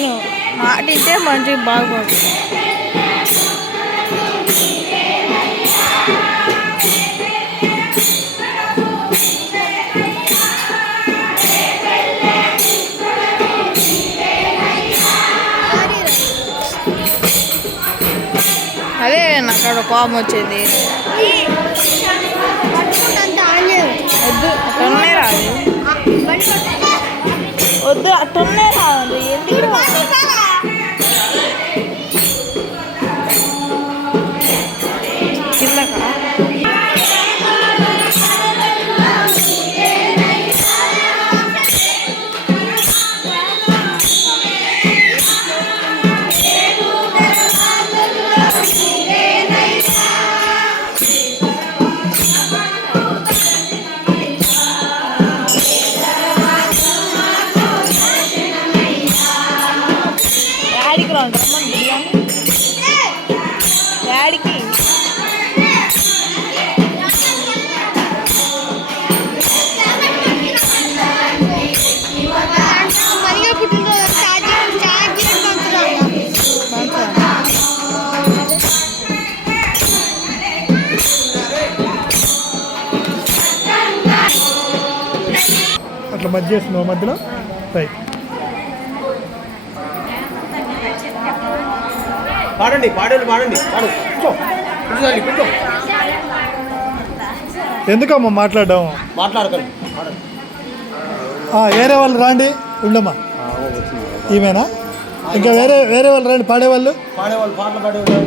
నేను మాట ఇంటే మంచిగా బాగుపడుతుంది. అదే నాకు అక్కడ కోపం వచ్చేది. వద్దు అట్టనే రాదు. వద్దు అట్టనే రాదు ఎందుకు డాడీకి రాండి రమ్మని. బిర్యానీ డాడీకి అట్లా మధ్య చేస్తున్నావు మధ్యలో? రైట్. పాడండి పాడండి పాడండి. పాడు. కూర్చో. ఎందుకమ్మా మాట్లాడడం? మాట్లాడకండి. పాడండి ఆ, వేరే వాళ్ళు రాండి ఉండమ్మా. ఈమెనా? ఇంకా వేరే వేరే వాళ్ళు రండి పాడేవాళ్ళు? పాడేవాళ్ళు పాటలు పాడేవాళ్ళు.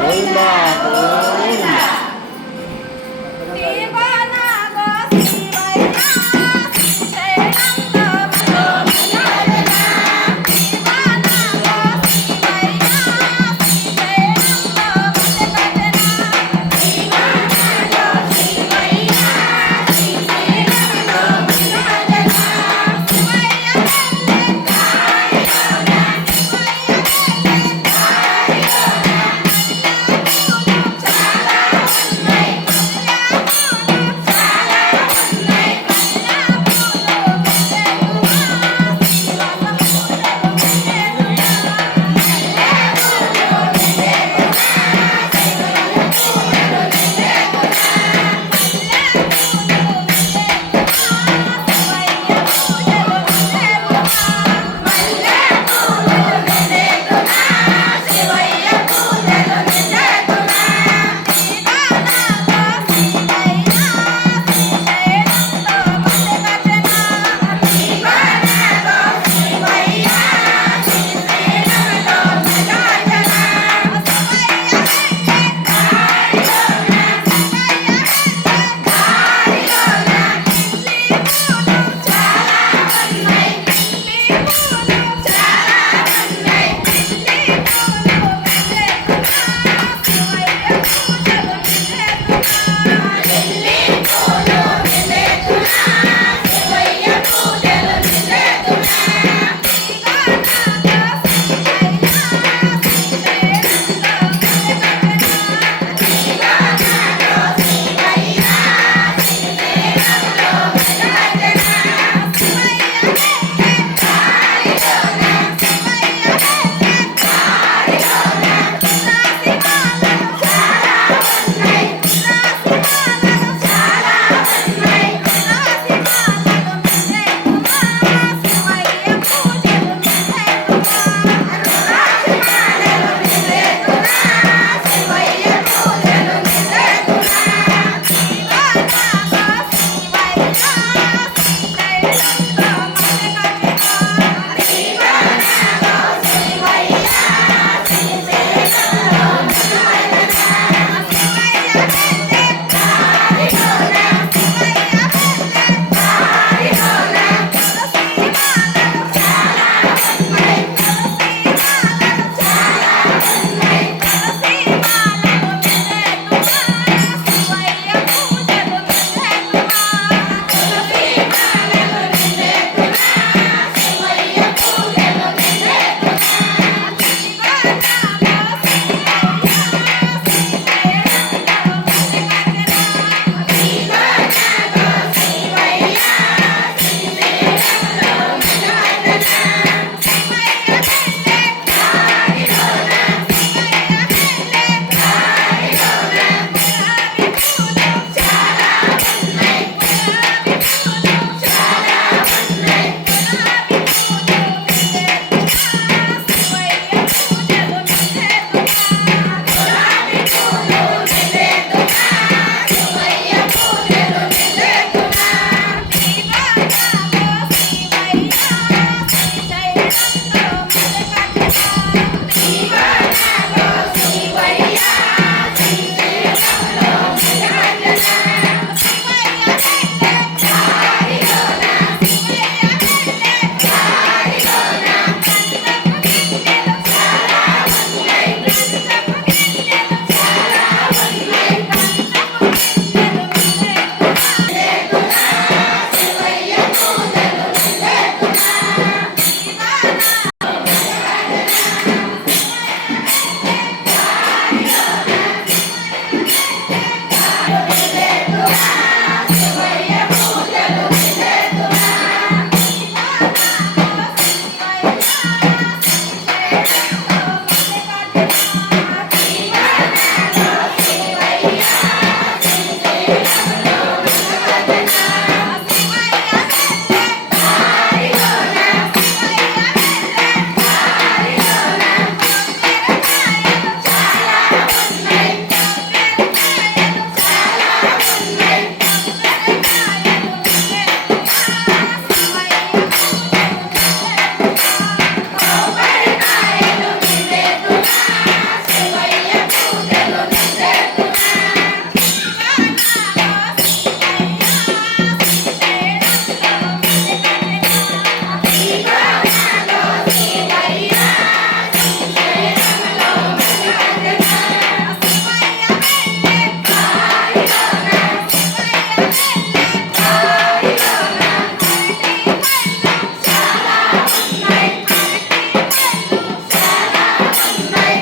గోవిందా, గోవిందా.